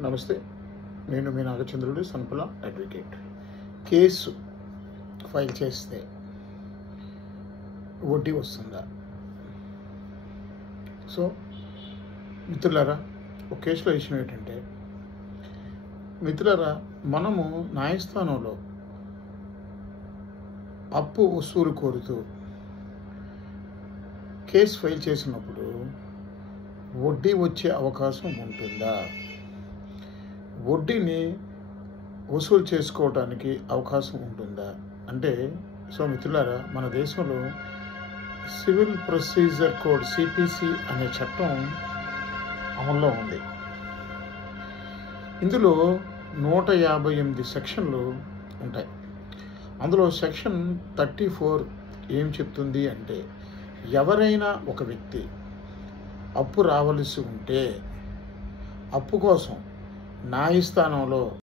నమస్తే, నేను మీ నాగచంద్రుడు, సన్పుల advocate. Case file చేస్తే వడ్డీ వస్తుందా? సో మిత్రులారా, ఒక కేసులో విషయం ఏంటంటే, మిత్రులారా, మనము న్యాయస్థానంలో అప్పు వసూలు కోరుతూ కేసు ఫైల్ చేసినప్పుడు వడ్డీ వచ్చే అవకాశం ఉంటుందా? వడ్డీని వసూలు చేసుకోవడానికి అవకాశం ఉంటుందా అంటే, సో మిత్రులారా, మన దేశంలో సివిల్ ప్రొసీజర్ కోడ్ సిపిసి అనే చట్టం అమల్లో ఉంది. ఇందులో 158 సెక్షన్లు ఉంటాయి. అందులో సెక్షన్ 34 ఏం చెప్తుంది అంటే, ఎవరైనా ఒక వ్యక్తి అప్పు రావలసి ఉంటే అప్పు కోసం న్యాయస్థానంలో